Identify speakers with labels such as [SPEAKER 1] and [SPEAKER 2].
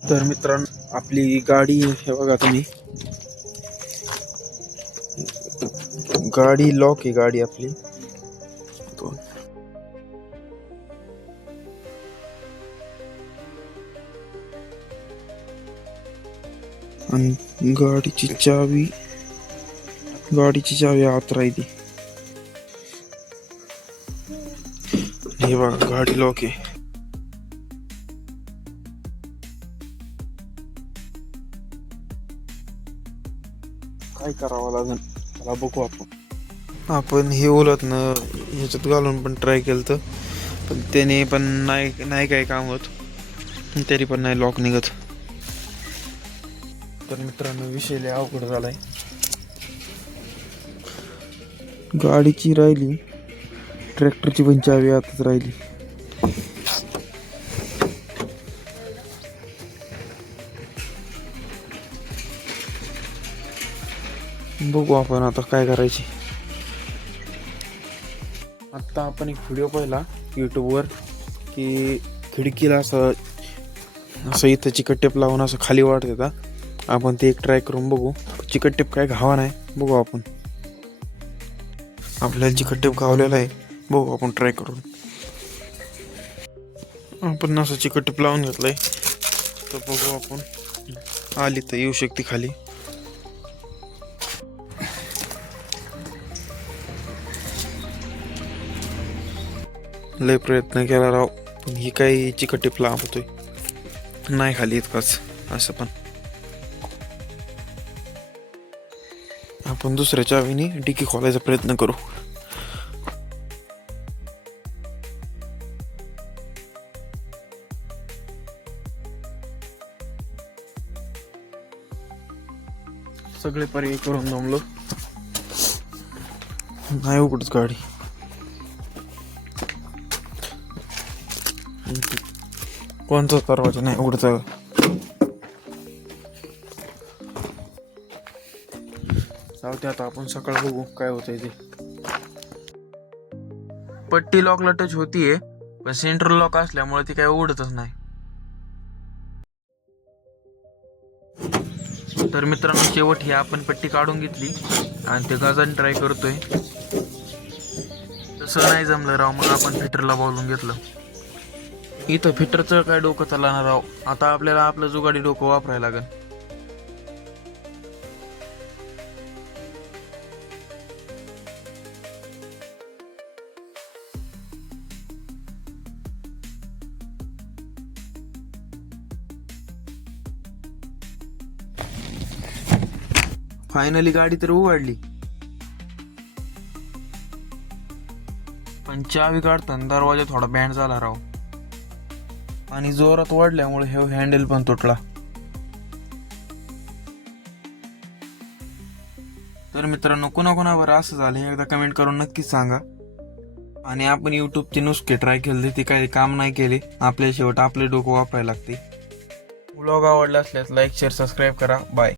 [SPEAKER 1] तर मित्रांनो आपली गाडी हे बघा तुम्ही. गाडी लॉक आहे गाडी आपली. आणि गाडीची चावी गाडीची चावी आत राहिली. हे बघा गाडी लॉक आहे. काय करावं लागेल? त्याला बघू आपण. आपण हे ओलत ह्याच्यात घालून पण ट्राय केलं तर पण त्याने पण नाही नाही काय काम होत. तरी पण नाही लॉक निघत. तर मित्रांनो विषय लय अवघड झालाय. गाडीची राहिली. ट्रॅक्टरची पण चावी आताच राहिली. बघू आपण आता काय करायची. आत्ता आपण एक व्हिडिओ पाहिला यूट्यूबवर की खिडकीला असं असं इथं चिकट टेप लावून असं खाली वाट येतात आपण ते एक ट्राय करून बघू. चिकट टेप काय घावा नाही बघू आपण. आपल्याला चिकट टेप घावलेला आहे बघू आपण ट्राय करून. आपण असं चिकट टेप लावून घेतलंय. तर बघू आपण. आली तर येऊ शकते खाली. लय प्रयत्न केला राव. पण ही काही चिकट टिपला लावतोय नाही खाली इतकाच असं पण. आपण दुसऱ्या चावीने डिकी खोलायचा प्रयत्न करू. सगळे पर्याय करून जमलो नाही उघडच गाडी. कोणतंच परवाचे नाही उघडतं. जाऊ ते आता आपण सकाळ बघू काय होतंय ते. पट्टी लॉकला टच होतीये पण सेंट्रल लॉक असल्यामुळे ती काय उघडतच नाही. तर मित्रांनो शेवट ही आपण पट्टी काढून घेतली आणि ते गाजाने ट्राय करतोय. तसं नाही जमलं राव मग आपण फिटरला बोलून घेतलं. इथं फिटरचं काय डोकं चालणार राव? आता आपल्याला आपलं जुगाडी डोकं वापरायला लागेल फायनली गाडी तर उघडली. पण चावी काढताना दरवाजा थोडा बँड झाला राव. आणि जोरात वाढल्यामुळे हे हँडल पण तुटला. तर मित्रांनो कुणाकुणावर असं झालं हे एकदा कमेंट करून नक्कीच सांगा. आणि आपण यूट्यूबचे नुसके ट्राय केले ते काही काम नाही केले. आपल्या शेवट आपले डोकं वापरायला लागते. ब्लॉग आवडला असल्यास लाईक शेअर सबस्क्राईब करा. बाय